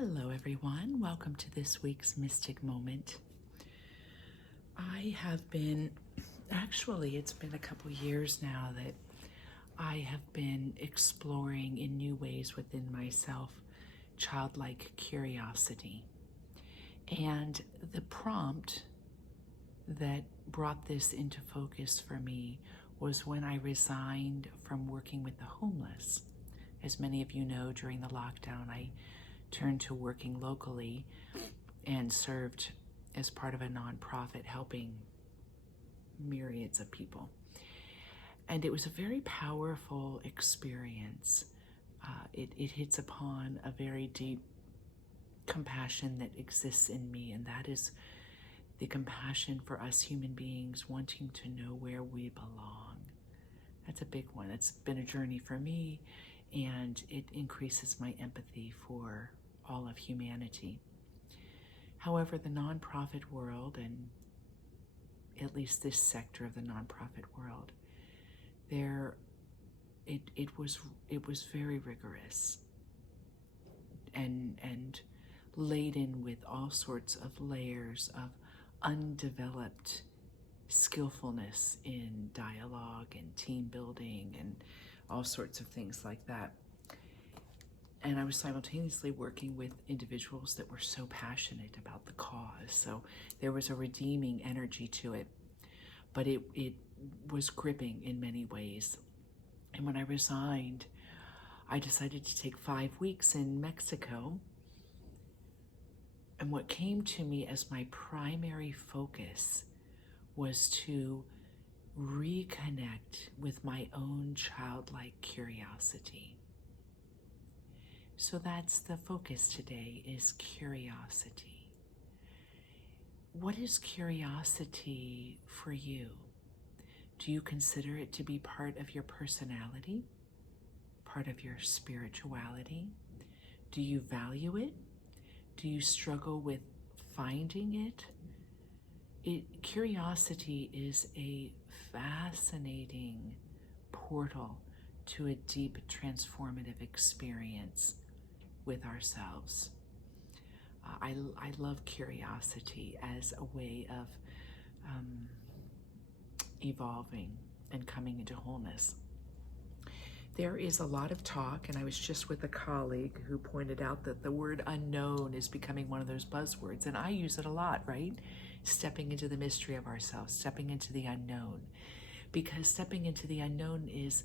Hello, everyone. Welcome to this week's Mystic Moment. I have been, actually, it's been a couple years now that I have been exploring in new ways within myself childlike curiosity. And the prompt that brought this into focus for me was when I resigned from working with the homeless. As many of you know, during the lockdown, I turned to working locally and served as part of a nonprofit helping myriads of people. And it was a very powerful experience. It hits upon a very deep compassion that exists in me, and that is the compassion for us human beings wanting to know where we belong. That's a big one. It's been a journey for me, and it increases my empathy for all of humanity. However, the nonprofit world, and at least this sector of the nonprofit world, it was very rigorous and laden with all sorts of layers of undeveloped skillfulness in dialogue and team building and all sorts of things like that. And I was simultaneously working with individuals that were so passionate about the cause. So there was a redeeming energy to it, but it was gripping in many ways. And when I resigned, I decided to take 5 weeks in Mexico. And what came to me as my primary focus was to reconnect with my own childlike curiosity. So that's the focus today, is curiosity. What is curiosity for you? Do you consider it to be part of your personality, part of your spirituality? Do you value it? Do you struggle with finding it? Curiosity is a fascinating portal to a deep transformative experience with ourselves. I love curiosity as a way of evolving and coming into wholeness. There is a lot of talk, and I was just with a colleague who pointed out that the word unknown is becoming one of those buzzwords, and I use it a lot, right? Stepping into the mystery of ourselves, stepping into the unknown. Because stepping into the unknown is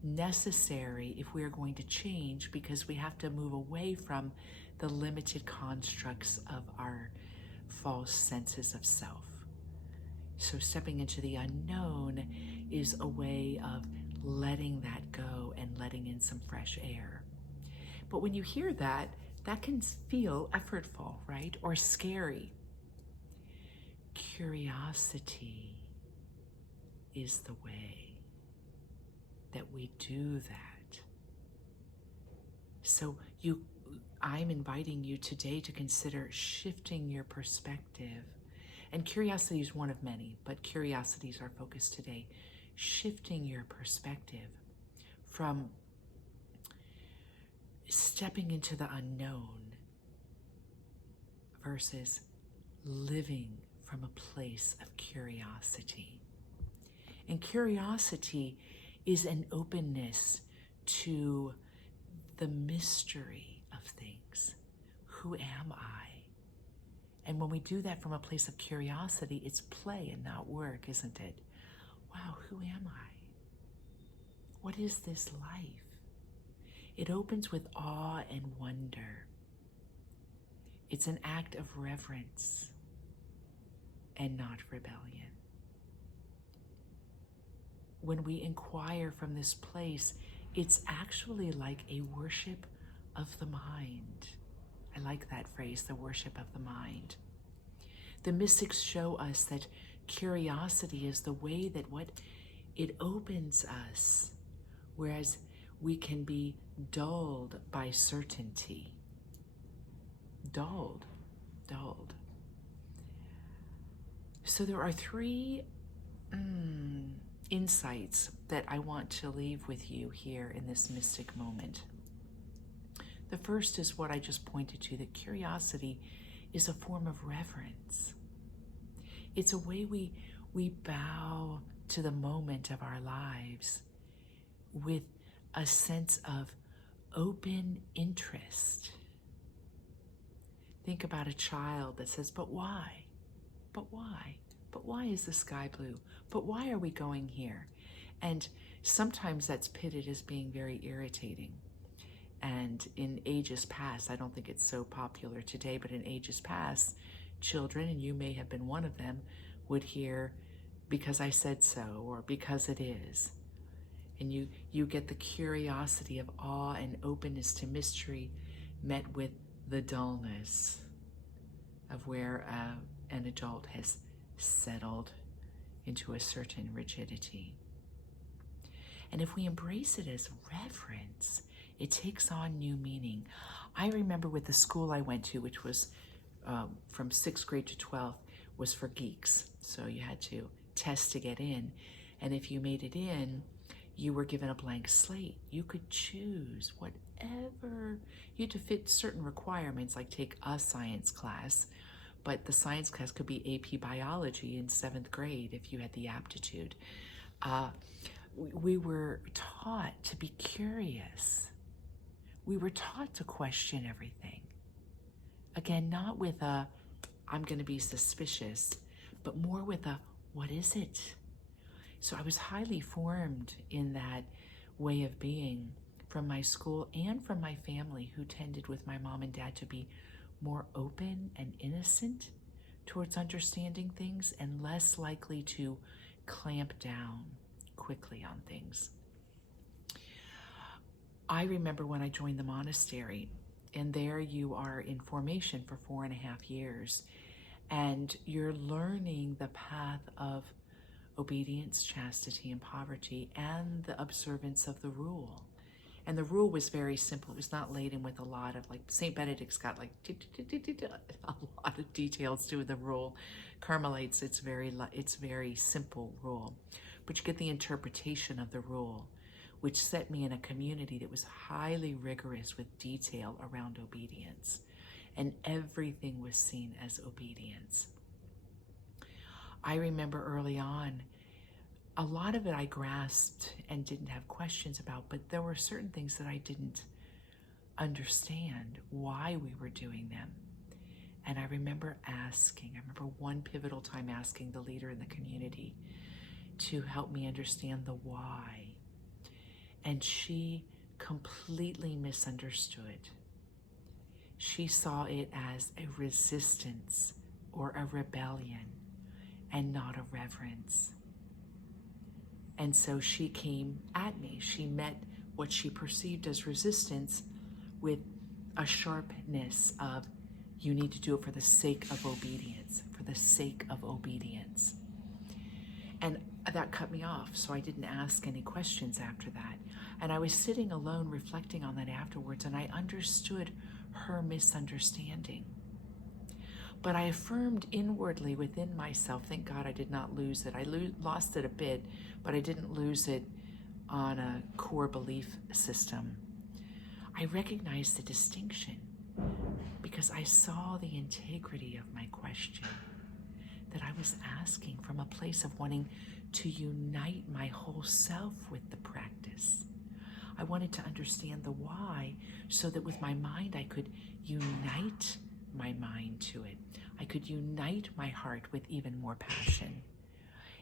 necessary if we are going to change, because we have to move away from the limited constructs of our false senses of self. So stepping into the unknown is a way of letting that go and letting in some fresh air. But when you hear that, that can feel effortful, right? Or scary. Curiosity is the way that we do that. So I'm inviting you today to consider shifting your perspective. And curiosity is one of many, but curiosity is our focus today. Shifting your perspective from stepping into the unknown versus living from a place of curiosity. And curiosity is an openness to the mystery of things. Who am I? And when we do that from a place of curiosity, it's play and not work, isn't it? Wow, who am I? What is this life? It opens with awe and wonder. It's an act of reverence and not rebellion. When we inquire from this place, it's actually like a worship of the mind. I like that phrase, the worship of the mind. The mystics show us that curiosity is the way that it opens us, whereas we can be dulled by certainty. Dulled. So there are 3 insights that I want to leave with you here in this mystic moment. The first is what I just pointed to, that curiosity is a form of reverence. It's a way we bow to the moment of our lives with a sense of open interest. Think about a child that says, but why? But why? But why is the sky blue? But why are we going here? And sometimes that's pitted as being very irritating. And in ages past, I don't think it's so popular today, but in ages past, children, and you may have been one of them, would hear, because I said so, or because it is. And you get the curiosity of awe and openness to mystery met with the dullness of where an adult has settled into a certain rigidity. And if we embrace it as reverence, it takes on new meaning. I remember with the school I went to, which was from 6th grade to 12th, was for geeks. So you had to test to get in. And if you made it in, you were given a blank slate. You could choose whatever. You had to fit certain requirements, like take a science class, but the science class could be AP biology in 7th grade if you had the aptitude. We were taught to be curious. We were taught to question everything. Again, not with a, I'm going to be suspicious, but more with a, what is it? So I was highly formed in that way of being from my school and from my family, who tended with my mom and dad to be more open and innocent towards understanding things and less likely to clamp down quickly on things. I remember when I joined the monastery, and there you are in formation for 4.5 years, and you're learning the path of obedience, chastity, and poverty, and the observance of the rule. And the rule was very simple. It was not laden with a lot of, like, St. Benedict's got like a lot of details to the rule. Carmelites, it's very simple rule. But you get the interpretation of the rule, which set me in a community that was highly rigorous with detail around obedience. And everything was seen as obedience. I remember early on, a lot of it I grasped and didn't have questions about, but there were certain things that I didn't understand why we were doing them. And I remember one pivotal time asking the leader in the community to help me understand the why. And she completely misunderstood. She saw it as a resistance or a rebellion and not a reverence. And so she came at me. She met what she perceived as resistance with a sharpness of, you need to do it for the sake of obedience, for the sake of obedience. And that cut me off, so I didn't ask any questions after that. And I was sitting alone reflecting on that afterwards, and I understood her misunderstanding. But I affirmed inwardly within myself, thank God I did not lose it. I lost it a bit, but I didn't lose it on a core belief system. I recognized the distinction because I saw the integrity of my question, that I was asking from a place of wanting to unite my whole self with the practice. I wanted to understand the why so that with my mind I could unite my mind to it. I could unite my heart with even more passion.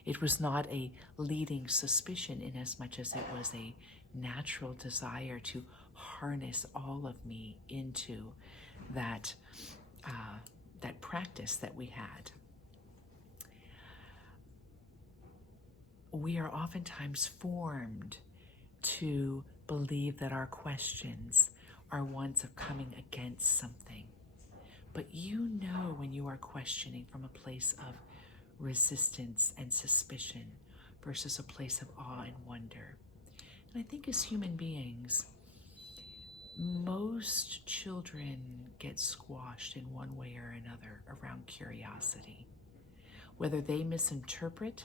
It was not a leading suspicion in as much as it was a natural desire to harness all of me into that practice that we had. We are oftentimes formed to believe that our questions are ones of coming against something. But you know when you are questioning from a place of resistance and suspicion versus a place of awe and wonder. And I think as human beings, most children get squashed in one way or another around curiosity. Whether they misinterpret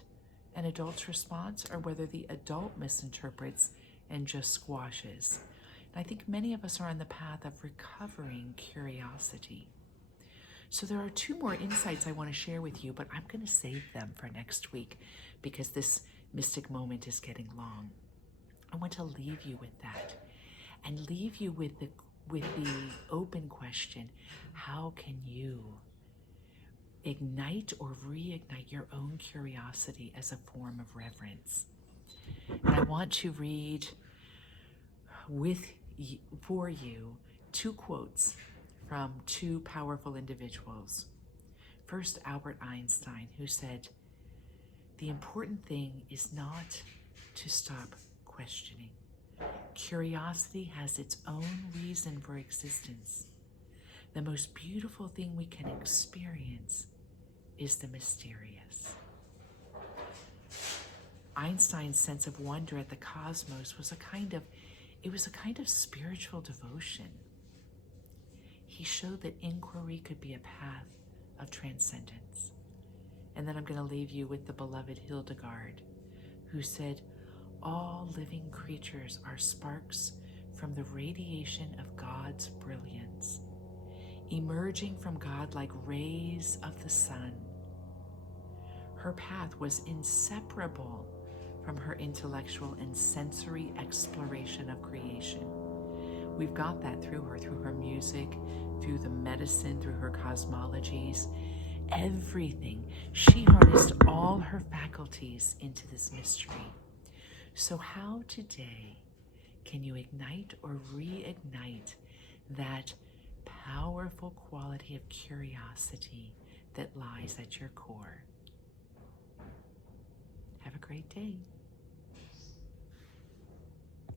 an adult's response or whether the adult misinterprets and just squashes. And I think many of us are on the path of recovering curiosity. So there are two more insights I want to share with you, but I'm going to save them for next week because this mystic moment is getting long. I want to leave you with that and leave you with the open question, how can you ignite or reignite your own curiosity as a form of reverence? And I want to read for you two quotes from two powerful individuals. First, Albert Einstein, who said, "The important thing is not to stop questioning. Curiosity has its own reason for existence. The most beautiful thing we can experience is the mysterious." Einstein's sense of wonder at the cosmos was a kind of spiritual devotion. He showed that inquiry could be a path of transcendence. And then I'm going to leave you with the beloved Hildegard, who said, "All living creatures are sparks from the radiation of God's brilliance, emerging from God like rays of the sun." Her path was inseparable from her intellectual and sensory exploration of creation. We've got that through her music, through the medicine, through her cosmologies, everything. She harnessed all her faculties into this mystery. So how today can you ignite or reignite that powerful quality of curiosity that lies at your core? Have a great day.